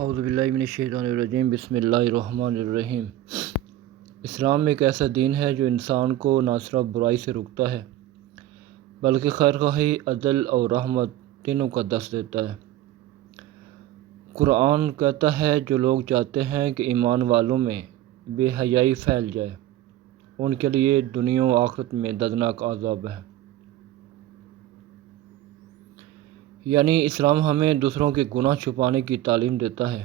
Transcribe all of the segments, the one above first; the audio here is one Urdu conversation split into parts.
اعوذ باللہ من الشیطان الرجیم بسم اللہ الرحمن الرحیم۔ اسلام ایک ایسا دین ہے جو انسان کو نہ صرف برائی سے روکتا ہے بلکہ خیر خواہی، عدل اور رحمت تینوں کا درس دیتا ہے۔ قرآن کہتا ہے جو لوگ چاہتے ہیں کہ ایمان والوں میں بے حیائی پھیل جائے ان کے لیے دنیا و آخرت میں دردناک عذاب ہے۔ یعنی اسلام ہمیں دوسروں کے گناہ چھپانے کی تعلیم دیتا ہے،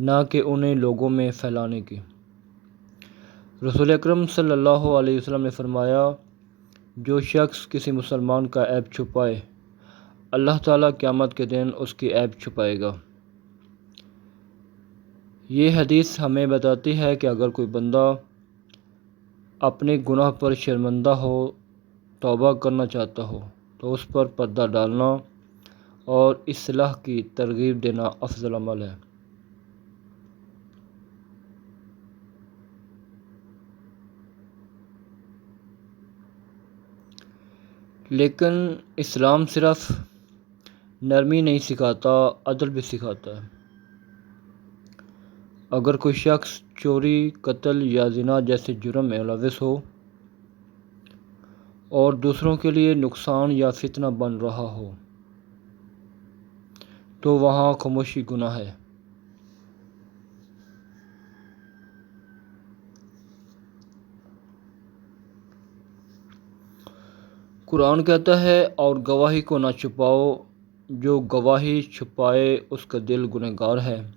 نہ کہ انہیں لوگوں میں پھیلانے کی۔ رسول اکرم صلی اللہ علیہ وسلم نے فرمایا، جو شخص کسی مسلمان کا عیب چھپائے اللہ تعالیٰ قیامت کے دن اس کی عیب چھپائے گا۔ یہ حدیث ہمیں بتاتی ہے کہ اگر کوئی بندہ اپنے گناہ پر شرمندہ ہو، توبہ کرنا چاہتا ہو تو اس پر پردہ ڈالنا اور اصلاح کی ترغیب دینا افضل عمل ہے۔ لیکن اسلام صرف نرمی نہیں سکھاتا، عدل بھی سکھاتا ہے۔ اگر کوئی شخص چوری، قتل یا زنا جیسے جرم میں ملوث ہو اور دوسروں کے لیے نقصان یا فتنہ بن رہا ہو تو وہاں خاموشی گناہ ہے۔ قرآن کہتا ہے اور گواہی کو نہ چھپاؤ، جو گواہی چھپائے اس کا دل گنہگار ہے۔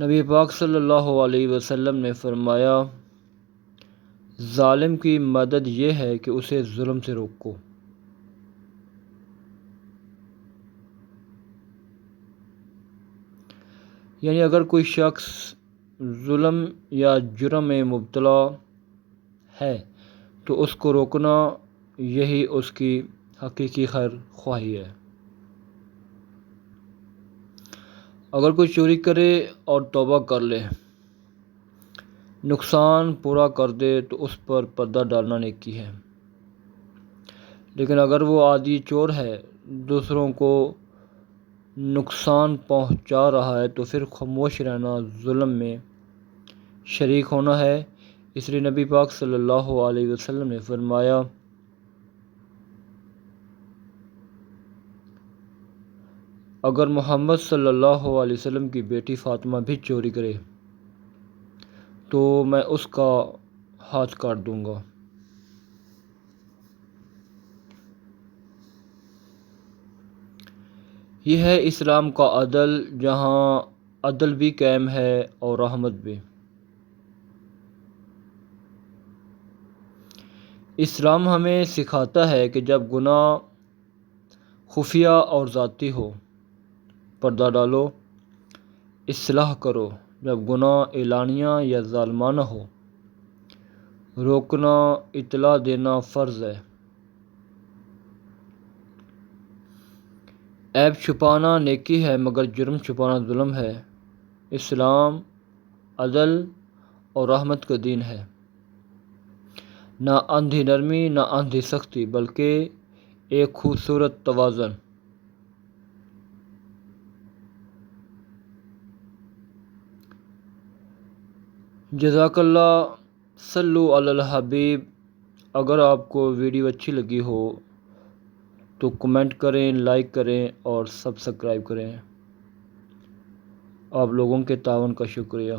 نبی پاک صلی اللہ علیہ وسلم نے فرمایا، ظالم کی مدد یہ ہے کہ اسے ظلم سے روکو۔ یعنی اگر کوئی شخص ظلم یا جرم میں مبتلا ہے تو اس کو روکنا، یہی اس کی حقیقی خیر خواہی ہے۔ اگر کوئی چوری کرے اور توبہ کر لے، نقصان پورا کر دے تو اس پر پردہ ڈالنا نیکی ہے۔ لیکن اگر وہ عادی چور ہے، دوسروں کو نقصان پہنچا رہا ہے تو پھر خاموش رہنا ظلم میں شریک ہونا ہے۔ اس لیے نبی پاک صلی اللہ علیہ وسلم نے فرمایا، اگر محمد صلی اللہ علیہ وسلم کی بیٹی فاطمہ بھی چوری کرے تو میں اس کا ہاتھ کاٹ دوں گا۔ یہ ہے اسلام کا عدل، جہاں عدل بھی قائم ہے اور رحمت بھی۔ اسلام ہمیں سکھاتا ہے کہ جب گناہ خفیہ اور ذاتی ہو پردہ ڈالو، اصلاح کرو۔ جب گناہ اعلانیہ یا ظالمانہ ہو روکنا، اطلاع دینا فرض ہے۔ عیب چھپانا نیکی ہے مگر جرم چھپانا ظلم ہے۔ اسلام عدل اور رحمت کا دین ہے، نہ اندھی نرمی نہ اندھی سختی، بلکہ ایک خوبصورت توازن۔ جزاک اللہ، صلو علی الحبیب۔ اگر آپ کو ویڈیو اچھی لگی ہو تو کمنٹ کریں، لائک کریں اور سبسکرائب کریں۔ آپ لوگوں کے تعاون کا شکریہ۔